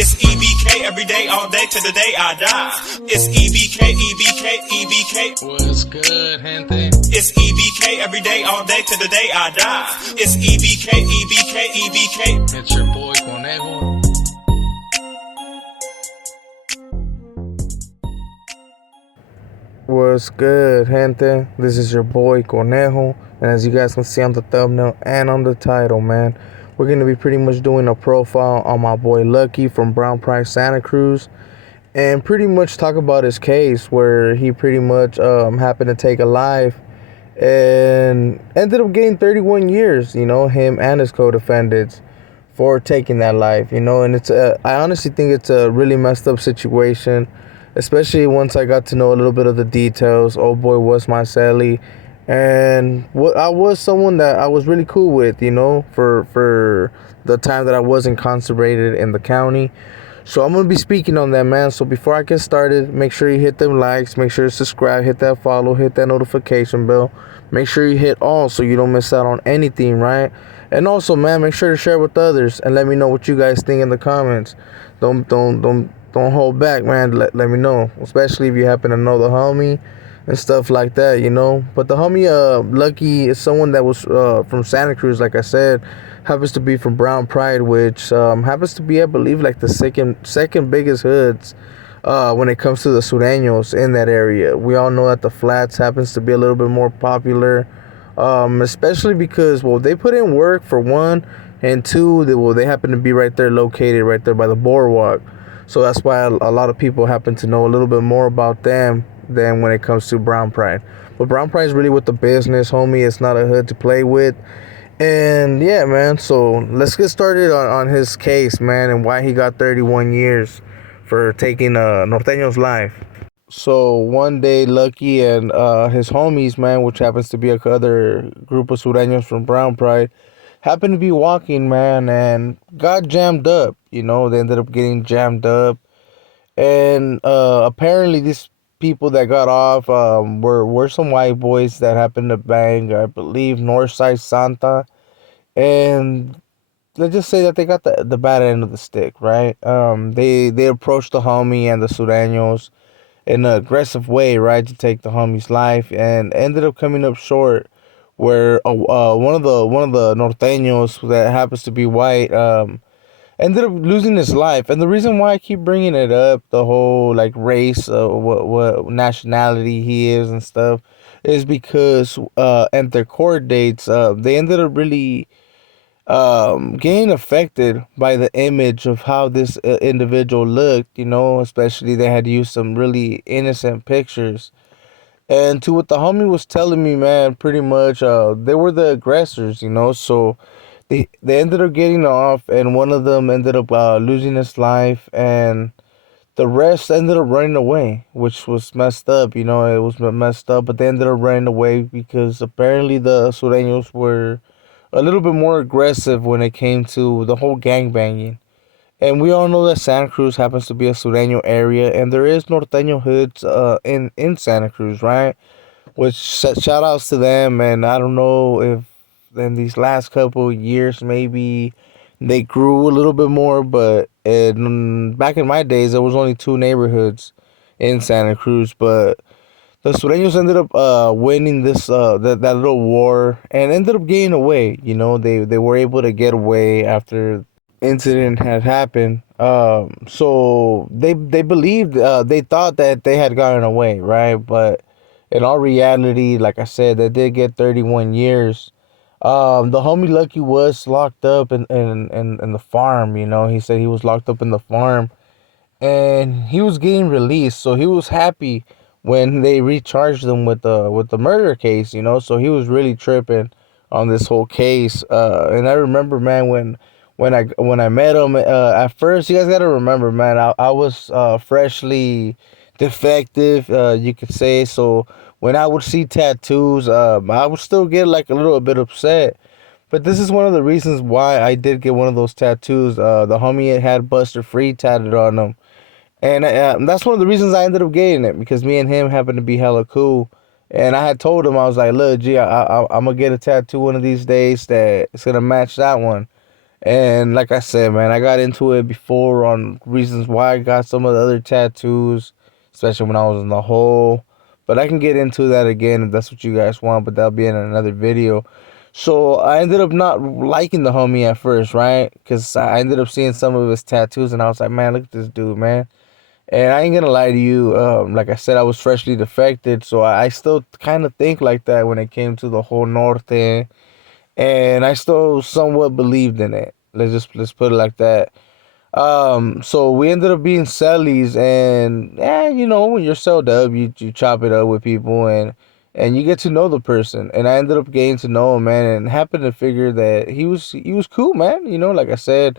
It's E.B.K every day, all day, to the day I die. It's E.B.K, E.B.K, E.B.K. What's good, gente? It's E.B.K every day, all day, to the day I die. It's E.B.K, E.B.K, E.B.K. It's your boy Conejo. What's good, gente? This is your boy Conejo, and as you guys can see on the thumbnail and on the title, man, we're going to be pretty much doing a profile on my boy Lucky from Brown Pride Santa Cruz, and pretty much talk about his case where he pretty much happened to take a life and ended up getting 31 years, him and his co-defendants for taking that life, and I honestly think it's a really messed up situation, especially once I got to know a little bit of the details. Old boy was my celly, and I was someone that I was really cool with, for the time that I was incarcerated in the county. So I'm going to be speaking on that, man. So before I get started, make sure you hit them likes, make sure you subscribe, hit that follow, hit that notification bell. Make sure you hit all so you don't miss out on anything, right? And also, man, make sure to share with others and let me know what you guys think in the comments. Don't hold back, man. Let me know, especially if you happen to know the homie and stuff like that, But the homie, Lucky, is someone that was from Santa Cruz, like I said, happens to be from Brown Pride, which happens to be, I believe, like the second biggest hoods when it comes to the Norteños in that area. We all know that the Flats happens to be a little bit more popular, especially because, well, they put in work for one, and two, they happen to be located right there by the boardwalk. So that's why a lot of people happen to know a little bit more about them than when it comes to Brown Pride. But Brown Pride is really with the business, homie. It's not a hood to play with. And yeah, man, so let's get started on his case, man, and why he got 31 years for taking Norteño's life. So one day, Lucky and his homies, man, which happens to be another group of Sureños from Brown Pride, happened to be walking, man, and got jammed up. They ended up getting jammed up. And apparently these people that got off were some white boys that happened to bang, I believe, Northside Santa. And let's just say that they got the bad end of the stick, right? They approached the homie and the Sureños in an aggressive way, right, to take the homie's life, and ended up coming up short, where one of the Norteños that happens to be white ended up losing his life. And the reason why I keep bringing it up, the whole like race, what nationality he is and stuff, is because at their court dates, they ended up really getting affected by the image of how this individual looked, especially they had used some really innocent pictures. And to what the homie was telling me, man, pretty much they were the aggressors, so they ended up getting off, and one of them ended up losing his life, and the rest ended up running away, which was messed up. It was messed up, but they ended up running away because apparently the Sureños were a little bit more aggressive when it came to the whole gangbanging. And we all know that Santa Cruz happens to be a Sureño area, and there is Norteño hoods in Santa Cruz, right? Which shout outs to them, and I don't know if in these last couple of years maybe they grew a little bit more, but back in my days there was only two neighborhoods in Santa Cruz, but the Sureños ended up winning this that little war and ended up getting away. They were able to get away after incident had happened. So they believed, they thought that they had gotten away, right? But in all reality, like I said, they did get 31 years. The homie Lucky was locked up in the farm. He said he was locked up in the farm, and he was getting released. So he was happy when they recharged him with the murder case. So he was really tripping on this whole case. And I remember, man, when I met him at first, you guys gotta remember, man, I was freshly defective, you could say. So when I would see tattoos, I would still get like a little bit upset. But this is one of the reasons why I did get one of those tattoos. The homie had Buster Free tatted on him, and that's one of the reasons I ended up getting it, because me and him happened to be hella cool. And I had told him, I was like, look, G, I'm gonna get a tattoo one of these days that it's gonna match that one. And like I said, man, I got into it before on reasons why I got some of the other tattoos, especially when I was in the hole. But I can get into that again if that's what you guys want, but that'll be in another video. So I ended up not liking the homie at first, right? Because I ended up seeing some of his tattoos and I was like, man, look at this dude, man. And I ain't gonna lie to you, like I said, I was freshly defected, so I still kind of think like that when it came to the whole Norte, and I still somewhat believed in it. Let's put it like that. So we ended up being cellies, and you know, when you're celled up, you chop it up with people, and you get to know the person. And I ended up getting to know him, man, and happened to figure that he was cool, man. You know, like I said,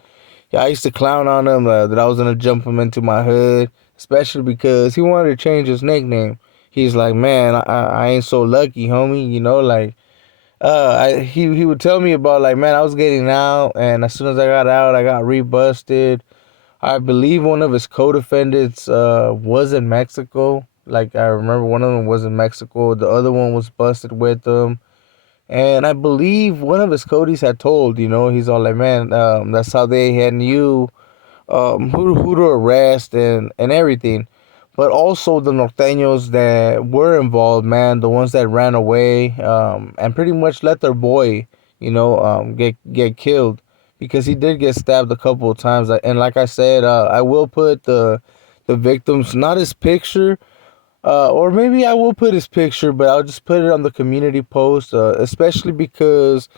yeah, I used to clown on him that I was gonna jump him into my hood, especially because he wanted to change his nickname. He's like, man, I ain't so lucky, homie. You know, like he would tell me about like, man, I was getting out, and as soon as I got out, I got rebusted. I believe one of his co-defendants was in Mexico. Like I remember one of them was in Mexico. The other one was busted with him. And I believe one of his Codys had told, you know, he's all like, man, that's how they had knew who to arrest and everything. But also the Norteños that were involved, man, the ones that ran away and pretty much let their boy, you know, get killed because he did get stabbed a couple of times. And like I said, I will put the victims, not his picture, or maybe I will put his picture, but I'll just put it on the community post, especially because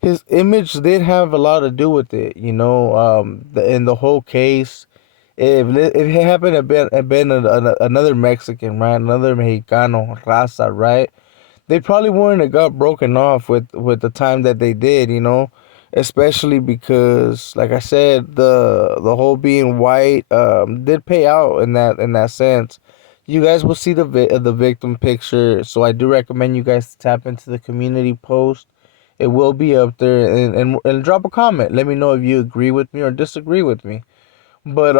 his image did have a lot to do with it. You know, in the whole case, if it happened to been another Mexican, right, another Mexicano, raza, right, they probably wouldn't have got broken off with the time that they did. You know, especially because, like I said, the whole being white did pay out in that sense. You guys will see the victim picture, so I do recommend you guys to tap into the community post. It will be up there, and drop a comment. Let me know if you agree with me or disagree with me. But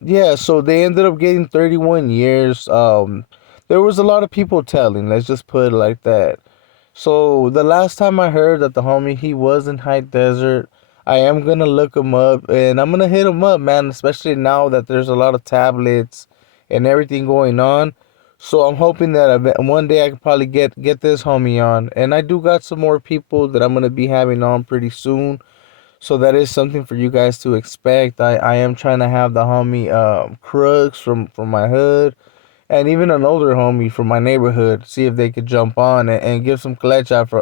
yeah, so they ended up getting 31 years. There was a lot of people telling, let's just put it like that. So the last time I heard that the homie he was in High Desert, I am gonna look him up and I'm gonna hit him up, man, especially now that there's a lot of tablets and everything going on. So I'm hoping that one day I could probably get this homie on. And I do got some more people that I'm gonna be having on pretty soon. So that is something for you guys to expect. I am trying to have the homie Crooks from my hood and even an older homie from my neighborhood see if they could jump on and give some collection for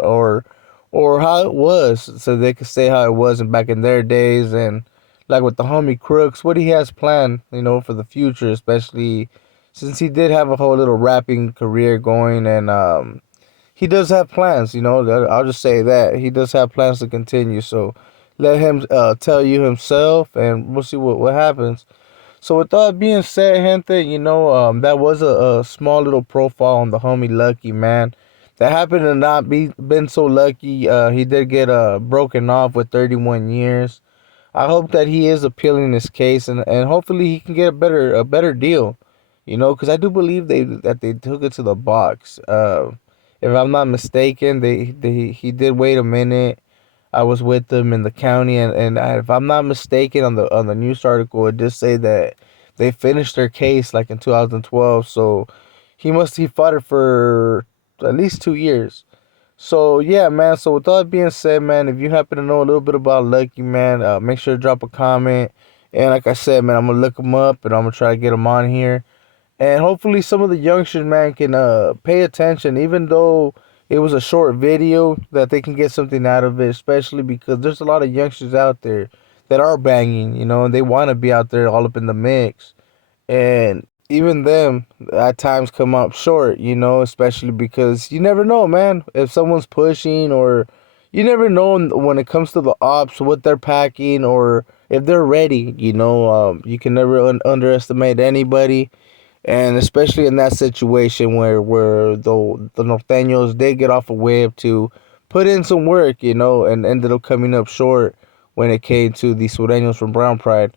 or how it was so they could say how it was back in their days and like with the homie Crooks what he has planned, you know, for the future, especially since he did have a whole little rapping career going and he does have plans, you know. I'll just say that he does have plans to continue. So let him tell you himself, and we'll see what happens. So with that being said, gente, you know, that was a small little profile on the homie Lucky, man. That happened to not be been so lucky. He did get broken off with 31 years. I hope that he is appealing this case, and hopefully he can get a better deal. You know, because I do believe they took it to the box. If I'm not mistaken, he did wait a minute. I was with them in the county, and if I'm not mistaken, on the news article, it did say that they finished their case like in 2012. So he fought it for at least 2 years. So yeah, man. So with all that being said, man, if you happen to know a little bit about Lucky, man, make sure to drop a comment. And like I said, man, I'm gonna look him up and I'm gonna try to get him on here. And hopefully some of the youngsters, man, can pay attention, even though it was a short video, that they can get something out of it, especially because there's a lot of youngsters out there that are banging, you know, and they want to be out there all up in the mix. And even them at times come up short, you know, especially because you never know, man, if someone's pushing or you never know when it comes to the ops what they're packing or if they're ready, you know. You can never underestimate anybody, and especially in that situation where the Norteños did get off a whip to put in some work, you know, and ended up coming up short when it came to the Sureños from Brown Pride.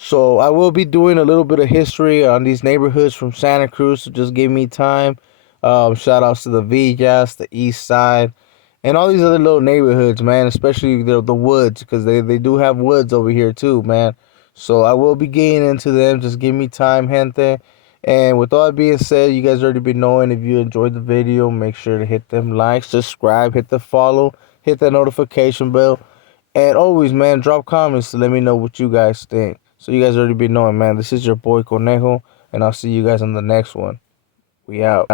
So I will be doing a little bit of history on these neighborhoods from Santa Cruz, so just give me time. Shout outs to the Villas, the East Side, and all these other little neighborhoods, man, especially the woods, because they do have woods over here too, man. So I will be getting into them. Just give me time, gente. And with all that being said, you guys already been knowing, if you enjoyed the video, make sure to hit them likes, subscribe, hit the follow, hit that notification bell. And always, man, drop comments to let me know what you guys think. So you guys already been knowing, man. This is your boy Conejo, and I'll see you guys on the next one. We out.